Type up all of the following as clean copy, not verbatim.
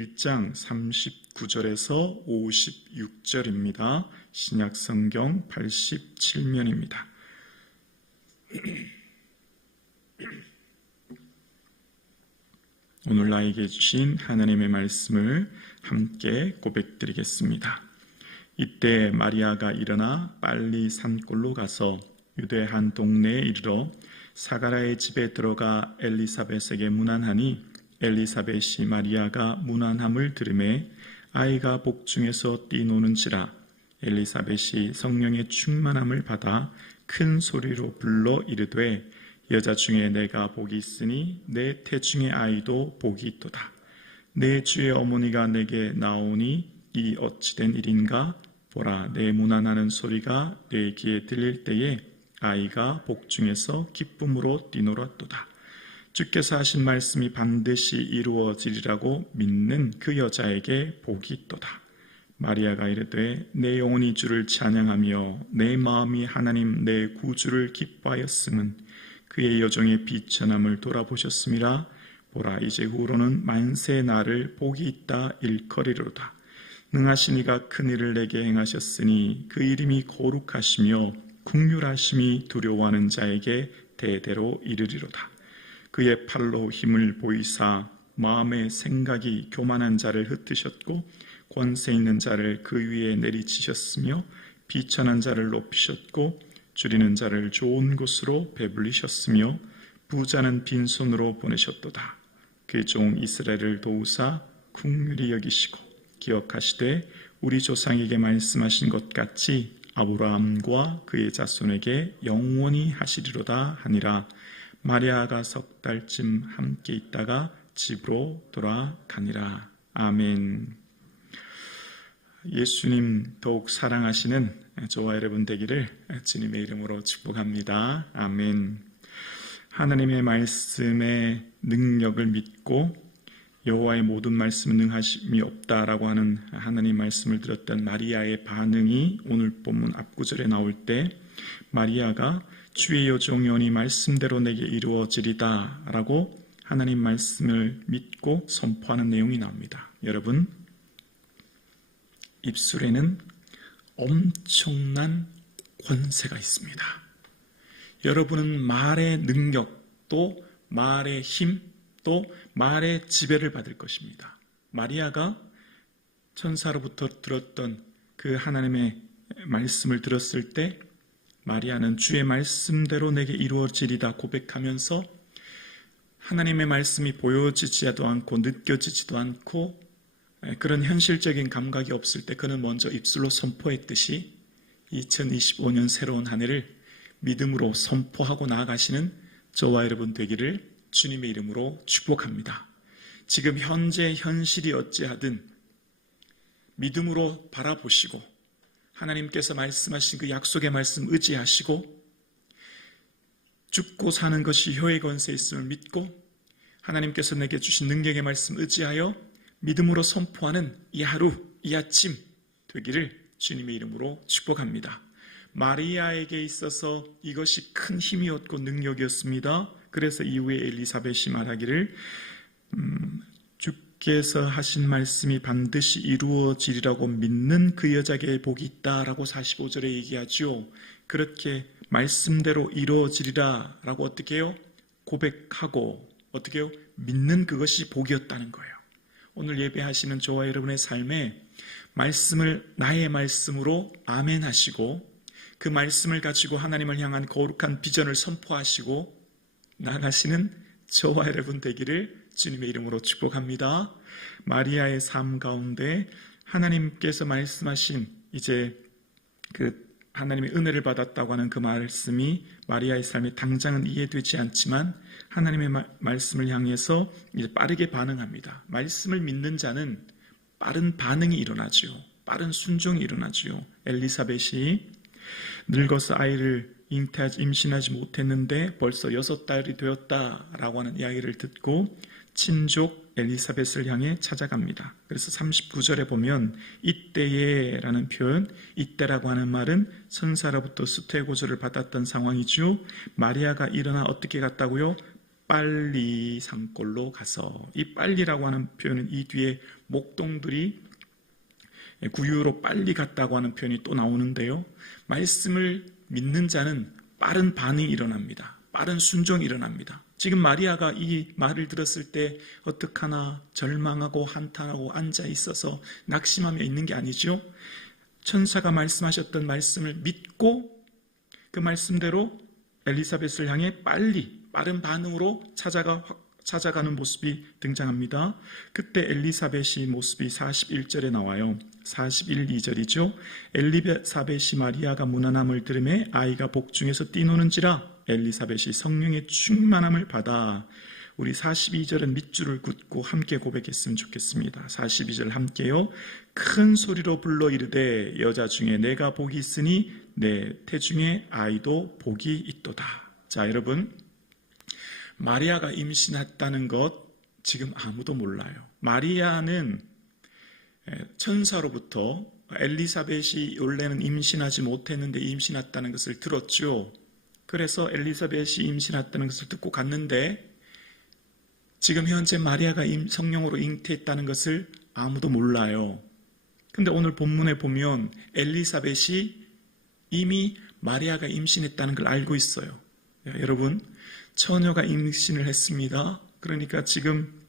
1장 39절에서 56절입니다. 신약성경 87면입니다. 오늘 나에게 주신 하나님의 말씀을 함께 고백드리겠습니다. 이때 마리아가 일어나 빨리 산골로 가서 유대 한 동네에 이르러 사가랴의 집에 들어가 엘리사벳에게 문안하니 엘리사벳이 마리아가 문안함을 들으매 아이가 복중에서 뛰노는지라. 엘리사벳이 성령의 충만함을 받아 큰 소리로 불러 이르되 여자 중에 내가 복이 있으니 내 태중의 아이도 복이 있도다. 내 주의 어머니가 내게 나오니 이 어찌된 일인가? 보라, 내 문안하는 소리가 내 귀에 들릴 때에 아이가 복중에서 기쁨으로 뛰놀았도다. 주께서 하신 말씀이 반드시 이루어지리라고 믿는 그 여자에게 복이 있도다. 마리아가 이르되 내 영혼이 주를 찬양하며 내 마음이 하나님 내 구주를 기뻐하였음은 그의 여종의 비천함을 돌아보셨음이라. 보라, 이제 후로는 만세 나를 복이 있다 일컬이로다. 능하신 이가 큰 일을 내게 행하셨으니 그 이름이 거룩하시며 긍휼하심이 두려워하는 자에게 대대로 이르리로다. 그의 팔로 힘을 보이사 마음의 생각이 교만한 자를 흩으셨고 권세 있는 자를 그 위에 내리치셨으며 비천한 자를 높이셨고 줄이는 자를 좋은 곳으로 배불리셨으며 부자는 빈손으로 보내셨도다. 그의 종 이스라엘을 도우사 긍휼히 여기시고 기억하시되 우리 조상에게 말씀하신 것 같이 아브라함과 그의 자손에게 영원히 하시리로다 하니라. 마리아가 석 달쯤 함께 있다가 집으로 돌아가니라. 아멘. 예수님 더욱 사랑하시는 저와 여러분 되기를 주님의 이름으로 축복합니다. 아멘. 하나님의 말씀의 능력을 믿고 여호와의 모든 말씀은 능하심이 없다라고 하는 하나님 말씀을 들었던 마리아의 반응이 오늘 본문 앞구절에 나올 때 마리아가 주의 여종이오니 말씀대로 내게 이루어지리다 라고 하나님 말씀을 믿고 선포하는 내용이 나옵니다. 여러분, 입술에는 엄청난 권세가 있습니다. 여러분은 말의 능력, 또 말의 힘, 또 말의 지배를 받을 것입니다. 마리아가 천사로부터 들었던 그 하나님의 말씀을 들었을 때 마리아는 주의 말씀대로 내게 이루어지리다 고백하면서 하나님의 말씀이 보여지지도 않고 느껴지지도 않고 그런 현실적인 감각이 없을 때 그는 먼저 입술로 선포했듯이 2025년 새로운 한 해를 믿음으로 선포하고 나아가시는 저와 여러분 되기를 주님의 이름으로 축복합니다. 지금 현재 현실이 어찌하든 믿음으로 바라보시고 하나님께서 말씀하신 그 약속의 말씀 의지하시고 죽고 사는 것이 혀의 권세에 있음을 믿고 하나님께서 내게 주신 능력의 말씀 의지하여 믿음으로 선포하는 이 하루, 이 아침 되기를 주님의 이름으로 축복합니다. 마리아에게 있어서 이것이 큰 힘이었고 능력이었습니다. 그래서 이후에 엘리사벳이 말하기를 주께서 하신 말씀이 반드시 이루어지리라고 믿는 그 여자에게 복이 있다라고 45절에 얘기하죠. 그렇게 말씀대로 이루어지리라 라고 어떻게 해요? 고백하고 어떻게 해요? 믿는 그것이 복이었다는 거예요. 오늘 예배하시는 저와 여러분의 삶에 말씀을 나의 말씀으로 아멘 하시고 그 말씀을 가지고 하나님을 향한 거룩한 비전을 선포하시고 나아가시는 저와 여러분 되기를 주님의 이름으로 축복합니다. 마리아의 삶 가운데 하나님께서 말씀하신 이제 그 하나님의 은혜를 받았다고 하는 그 말씀이 마리아의 삶에 당장은 이해되지 않지만 하나님의 말씀을 향해서 이제 빠르게 반응합니다. 말씀을 믿는 자는 빠른 반응이 일어나죠. 빠른 순종이 일어나죠. 엘리사벳이 늙어서 아이를 임신하지 못했는데 벌써 6달이 되었다라고 하는 이야기를 듣고 친족 엘리사벳을 향해 찾아갑니다. 그래서 39절에 보면 이때에 라는 표현, 이때라고 하는 말은 천사로부터 수태고절을 받았던 상황이죠. 마리아가 일어나 어떻게 갔다고요? 빨리 산골로 가서, 이 빨리라고 하는 표현은 이 뒤에 목동들이 구유로 빨리 갔다고 하는 표현이 또 나오는데요. 말씀을 믿는 자는 빠른 반응이 일어납니다. 빠른 순종이 일어납니다. 지금 마리아가 이 말을 들었을 때 어떡하나 절망하고 한탄하고 앉아 있어서 낙심하며 있는 게 아니죠. 천사가 말씀하셨던 말씀을 믿고 그 말씀대로 엘리사벳을 향해 빠른 반응으로 찾아가는 모습이 등장합니다. 그때 엘리사벳의 모습이 41절에 나와요. 41, 2절이죠. 엘리사벳이 마리아가 무난함을 들으매 아이가 복중에서 뛰노는지라 엘리사벳이 성령의 충만함을 받아. 우리 42절은 밑줄을 긋고 함께 고백했으면 좋겠습니다. 42절 함께요. 큰 소리로 불러 이르되 여자 중에 내가 복이 있으니 내 태중에 아이도 복이 있도다. 자, 여러분, 마리아가 임신했다는 것 지금 아무도 몰라요. 마리아는 천사로부터 엘리사벳이 원래는 임신하지 못했는데 임신했다는 것을 들었죠. 그래서 엘리사벳이 임신했다는 것을 듣고 갔는데 지금 현재 마리아가 성령으로 잉태했다는 것을 아무도 몰라요. 근데 오늘 본문에 보면 엘리사벳이 이미 마리아가 임신했다는 걸 알고 있어요. 여러분, 처녀가 임신을 했습니다. 그러니까 지금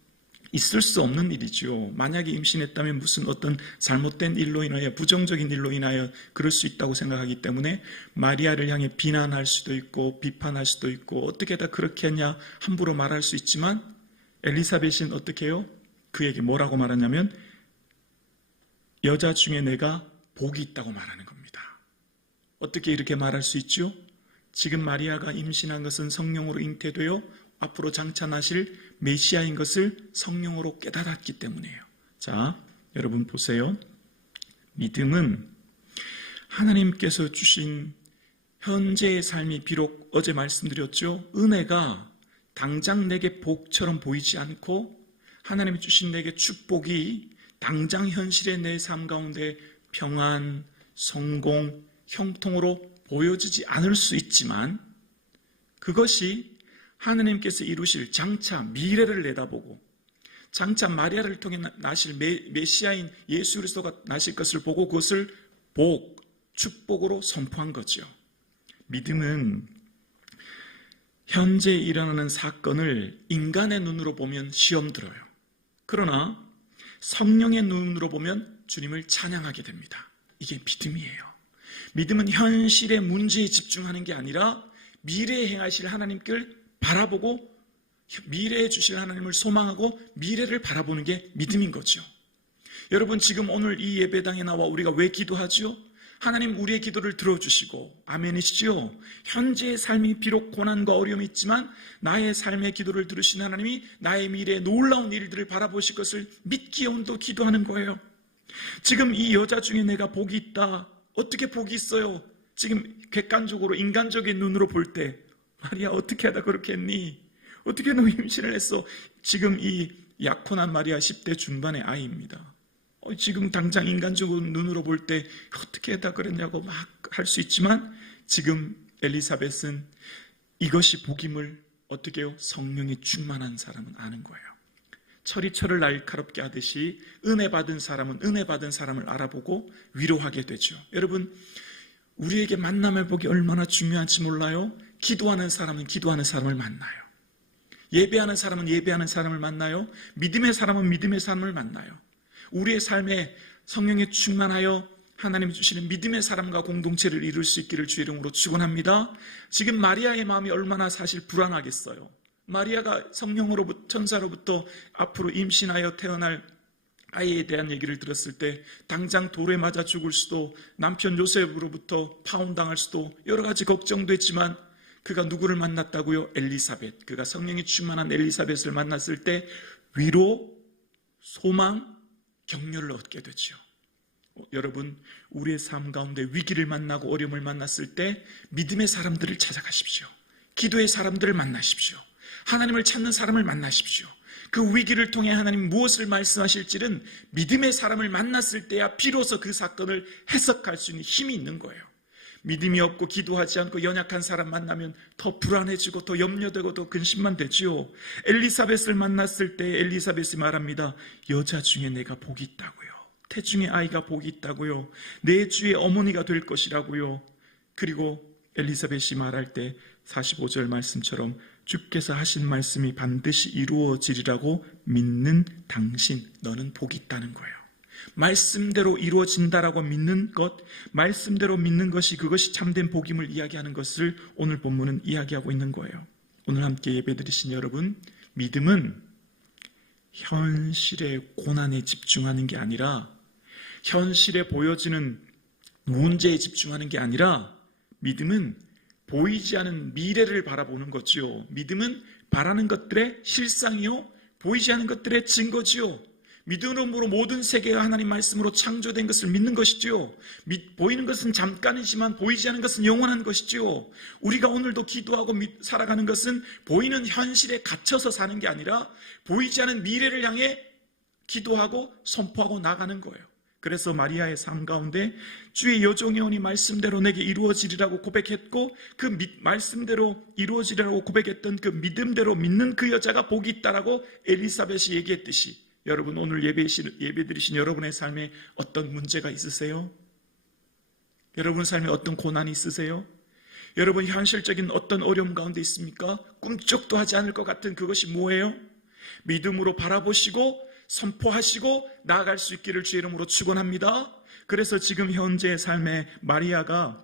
있을 수 없는 일이죠. 만약에 임신했다면 무슨 어떤 잘못된 일로 인하여, 부정적인 일로 인하여 그럴 수 있다고 생각하기 때문에 마리아를 향해 비난할 수도 있고 비판할 수도 있고 어떻게 다 그렇게 했냐 함부로 말할 수 있지만 엘리사벳은 어떻게 해요? 그에게 뭐라고 말하냐면 여자 중에 내가 복이 있다고 말하는 겁니다. 어떻게 이렇게 말할 수 있죠? 지금 마리아가 임신한 것은 성령으로 잉태되어 앞으로 장차나실 메시아인 것을 성령으로 깨달았기 때문이에요. 자, 여러분 보세요. 믿음은 하나님께서 주신 현재의 삶이 비록 어제 말씀드렸죠. 은혜가 당장 내게 복처럼 보이지 않고 하나님이 주신 내게 축복이 당장 현실의 내 삶 가운데 평안, 성공, 형통으로 보여지지 않을 수 있지만 그것이 하나님께서 이루실 장차 미래를 내다보고 장차 마리아를 통해 나실 메시아인 예수 그리스도가 나실 것을 보고 그것을 축복으로 선포한 거죠. 믿음은 현재 일어나는 사건을 인간의 눈으로 보면 시험 들어요. 그러나 성령의 눈으로 보면 주님을 찬양하게 됩니다. 이게 믿음이에요. 믿음은 현실의 문제에 집중하는 게 아니라 미래에 행하실 하나님께 바라보고 미래에 주실 하나님을 소망하고 미래를 바라보는 게 믿음인 거죠. 여러분, 지금 오늘 이 예배당에 나와 우리가 왜 기도하죠? 하나님 우리의 기도를 들어주시고 아멘이시죠? 현재의 삶이 비록 고난과 어려움이 있지만 나의 삶의 기도를 들으신 하나님이 나의 미래의 놀라운 일들을 바라보실 것을 믿기에 온도 기도하는 거예요. 지금 이 여자 중에 내가 복이 있다. 어떻게 복이 있어요? 지금 객관적으로 인간적인 눈으로 볼 때 마리아 어떻게 하다 그렇게 했니? 어떻게 너 임신을 했어? 지금 이 약혼한 마리아 10대 중반의 아이입니다. 지금 당장 인간적으로 눈으로 볼 때 어떻게 하다 그랬냐고 막 할 수 있지만 지금 엘리사벳은 이것이 복임을 어떻게 해요? 성령이 충만한 사람은 아는 거예요. 철이 철을 날카롭게 하듯이 은혜 받은 사람은 은혜 받은 사람을 알아보고 위로하게 되죠. 여러분, 우리에게 만남의 복이 얼마나 중요한지 몰라요? 기도하는 사람은 기도하는 사람을 만나요. 예배하는 사람은 예배하는 사람을 만나요. 믿음의 사람은 믿음의 사람을 만나요. 우리의 삶에 성령에 충만하여 하나님이 주시는 믿음의 사람과 공동체를 이룰 수 있기를 주의 이름으로 축원합니다. 지금 마리아의 마음이 얼마나 사실 불안하겠어요. 마리아가 성령으로부터 천사로부터 앞으로 임신하여 태어날 아이에 대한 얘기를 들었을 때 당장 돌에 맞아 죽을 수도, 남편 요셉으로부터 파혼당할 수도 여러 가지 걱정도 했지만 그가 누구를 만났다고요? 엘리사벳. 그가 성령이 충만한 엘리사벳을 만났을 때 위로, 소망, 격려를 얻게 되죠. 여러분, 우리의 삶 가운데 위기를 만나고 어려움을 만났을 때 믿음의 사람들을 찾아가십시오. 기도의 사람들을 만나십시오. 하나님을 찾는 사람을 만나십시오. 그 위기를 통해 하나님 무엇을 말씀하실지는 믿음의 사람을 만났을 때야 비로소 그 사건을 해석할 수 있는 힘이 있는 거예요. 믿음이 없고 기도하지 않고 연약한 사람 만나면 더 불안해지고 더 염려되고 더 근심만 되지요. 엘리사벳을 만났을 때 엘리사벳이 말합니다. 여자 중에 내가 복이 있다고요. 태중의 아이가 복이 있다고요. 내 주의 어머니가 될 것이라고요. 그리고 엘리사벳이 말할 때 45절 말씀처럼 주께서 하신 말씀이 반드시 이루어지리라고 믿는 당신, 너는 복이 있다는 거예요. 말씀대로 이루어진다라고 믿는 것, 말씀대로 믿는 것이 그것이 참된 복임을 이야기하는 것을 오늘 본문은 이야기하고 있는 거예요. 오늘 함께 예배드리신 여러분, 믿음은 현실의 고난에 집중하는 게 아니라, 현실에 보여지는 문제에 집중하는 게 아니라, 믿음은 보이지 않은 미래를 바라보는 거지요. 믿음은 바라는 것들의 실상이요, 보이지 않은 것들의 증거지요. 믿음으로 모든 세계가 하나님 말씀으로 창조된 것을 믿는 것이지요. 보이는 것은 잠깐이지만 보이지 않은 것은 영원한 것이지요. 우리가 오늘도 기도하고 살아가는 것은 보이는 현실에 갇혀서 사는 게 아니라 보이지 않은 미래를 향해 기도하고 선포하고 나가는 거예요. 그래서 마리아의 삶 가운데 주의 여종의 언이 말씀대로 내게 이루어지리라고 고백했고, 그 말씀대로 이루어지리라고 고백했던 그 믿음대로 믿는 그 여자가 복이 있다라고 엘리사벳이 얘기했듯이, 여러분 오늘 예배드리신 여러분의 삶에 어떤 문제가 있으세요? 여러분 삶에 어떤 고난이 있으세요? 여러분 현실적인 어떤 어려움 가운데 있습니까? 꿈쩍도 하지 않을 것 같은 그것이 뭐예요? 믿음으로 바라보시고 선포하시고 나아갈 수 있기를 주의 이름으로 축원합니다. 그래서 지금 현재의 삶에 마리아가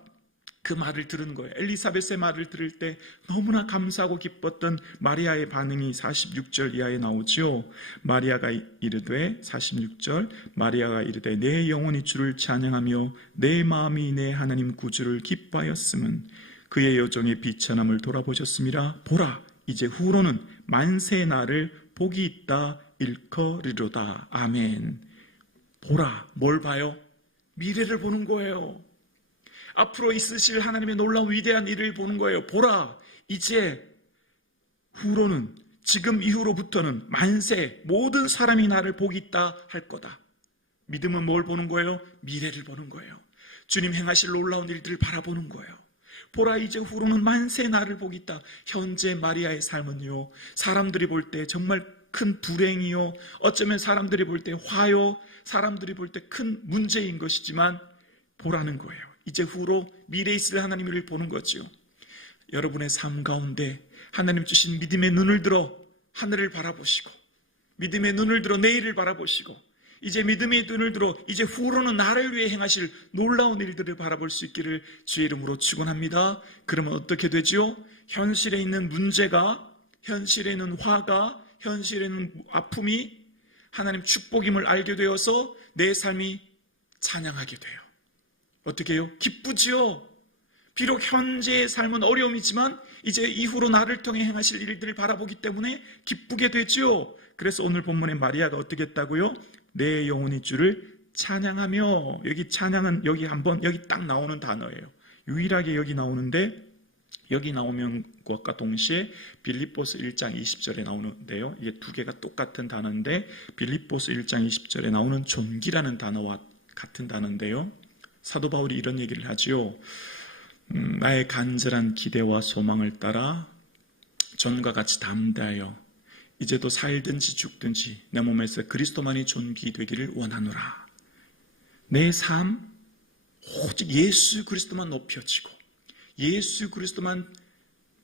그 말을 들은 거예요. 엘리사벳의 말을 들을 때 너무나 감사하고 기뻤던 마리아의 반응이 46절 이하에 나오죠. 마리아가 이르되, 46절, 마리아가 이르되 내 영혼이 주를 찬양하며 내 마음이 내 하나님 구주를 기뻐하였음은 그의 여종의 비천함을 돌아보셨음이라. 보라, 이제 후로는 만세 나를 복이 있다 일컬이로다. 아멘. 보라, 뭘 봐요? 미래를 보는 거예요. 앞으로 있으실 하나님의 놀라운 위대한 일을 보는 거예요. 보라, 이제 후로는, 지금 이후로부터는 만세, 모든 사람이 나를 복이 있다 할 거다. 믿음은 뭘 보는 거예요? 미래를 보는 거예요. 주님 행하실 놀라운 일들을 바라보는 거예요. 보라, 이제 후로는 만세 나를 복이 있다. 현재 마리아의 삶은요, 사람들이 볼 때 정말 큰 불행이요, 어쩌면 사람들이 볼 때 화요, 사람들이 볼 때 큰 문제인 것이지만 보라는 거예요. 이제 후로 미래에 있을 하나님을 보는 거죠. 여러분의 삶 가운데 하나님 주신 믿음의 눈을 들어 하늘을 바라보시고, 믿음의 눈을 들어 내일을 바라보시고, 이제 믿음의 눈을 들어 이제 후로는 나를 위해 행하실 놀라운 일들을 바라볼 수 있기를 주의 이름으로 축원합니다. 그러면 어떻게 되지요? 현실에 있는 문제가, 현실에 있는 화가, 현실에 있는 아픔이 하나님 축복임을 알게 되어서 내 삶이 찬양하게 돼요. 어떻게 해요? 기쁘지요. 비록 현재의 삶은 어려움이지만 이제 이후로 나를 통해 행하실 일들을 바라보기 때문에 기쁘게 되지요. 그래서 오늘 본문의 마리아가 어떻게 했다고요? 내 영혼이 주를 찬양하며, 여기 찬양은 여기 딱 나오는 단어예요. 유일하게 여기 나오는데, 여기 나오면 것과 동시에 빌립보서 1장 20절에 나오는데요. 이게 두 개가 똑같은 단어인데, 빌립보서 1장 20절에 나오는 존귀라는 단어와 같은 단어인데요. 사도 바울이 이런 얘기를 하지요. 나의 간절한 기대와 소망을 따라 전과 같이 담대하여 이제도 살든지 죽든지 내 몸에서 그리스도만이 존귀되기를 원하노라. 내 삶 오직 예수 그리스도만 높여지고 예수 그리스도만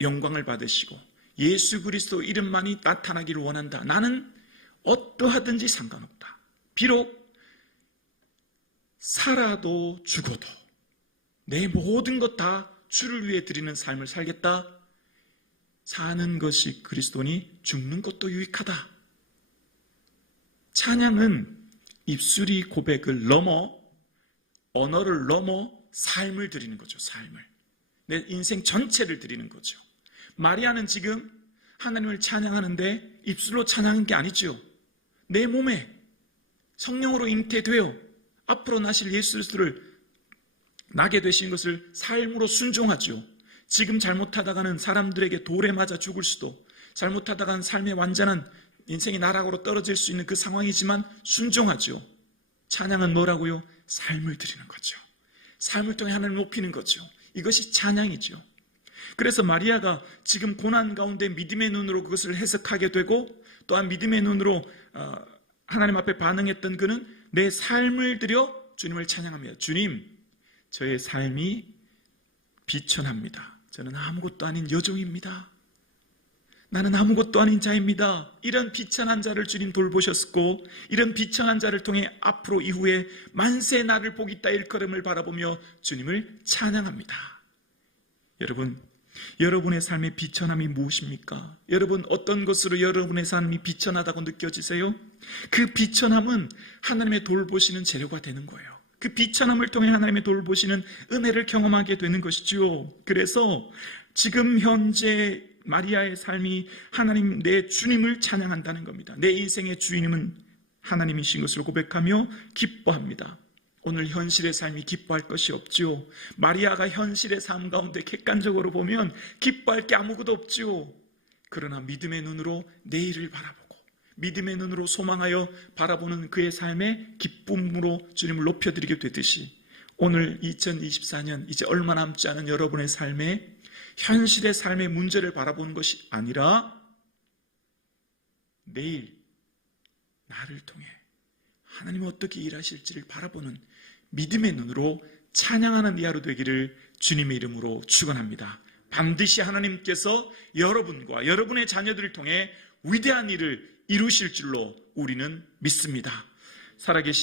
영광을 받으시고 예수 그리스도 이름만이 나타나기를 원한다. 나는 어떠하든지 상관없다. 비록 살아도 죽어도 내 모든 것 다 주를 위해 드리는 삶을 살겠다. 사는 것이 그리스도니 죽는 것도 유익하다. 찬양은 입술이 고백을 넘어, 언어를 넘어 삶을 드리는 거죠. 삶을. 내 인생 전체를 드리는 거죠. 마리아는 지금 하나님을 찬양하는데 입술로 찬양한 게 아니죠. 내 몸에 성령으로 잉태되어 앞으로 나실 예수 그리스도를 나게 되신 것을 삶으로 순종하죠. 지금 잘못하다가는 사람들에게 돌에 맞아 죽을 수도, 잘못하다가는 삶의 완전한 인생의 나락으로 떨어질 수 있는 그 상황이지만 순종하죠. 찬양은 뭐라고요? 삶을 드리는 거죠. 삶을 통해 하나님을 높이는 거죠. 이것이 찬양이죠. 그래서 마리아가 지금 고난 가운데 믿음의 눈으로 그것을 해석하게 되고, 또한 믿음의 눈으로 하나님 앞에 반응했던 그는 내 삶을 들여 주님을 찬양합니다. 주님, 저의 삶이 비천합니다. 저는 아무것도 아닌 여종입니다. 나는 아무것도 아닌 자입니다. 이런 비천한 자를 주님 돌보셨고, 이런 비천한 자를 통해 앞으로 이후에 만세 나를 복있다 일컬음을 바라보며 주님을 찬양합니다. 여러분, 여러분의 삶의 비천함이 무엇입니까? 여러분, 어떤 것으로 여러분의 삶이 비천하다고 느껴지세요? 그 비천함은 하나님의 돌보시는 재료가 되는 거예요. 그 비천함을 통해 하나님의 돌보시는 은혜를 경험하게 되는 것이지요. 그래서 지금 현재 마리아의 삶이 하나님, 내 주님을 찬양한다는 겁니다. 내 인생의 주인은 하나님이신 것을 고백하며 기뻐합니다. 오늘 현실의 삶이 기뻐할 것이 없지요. 마리아가 현실의 삶 가운데 객관적으로 보면 기뻐할 게 아무것도 없지요. 그러나 믿음의 눈으로 내일을 바라보고 믿음의 눈으로 소망하여 바라보는 그의 삶의 기쁨으로 주님을 높여드리게 되듯이, 오늘 2024년 이제 얼마 남지 않은 여러분의 삶에 현실의 삶의 문제를 바라보는 것이 아니라 내일 나를 통해 하나님이 어떻게 일하실지를 바라보는 믿음의 눈으로 찬양하는 이 하루 되기를 주님의 이름으로 축원합니다. 반드시 하나님께서 여러분과 여러분의 자녀들을 통해 위대한 일을 이루실 줄로 우리는 믿습니다. 살아계신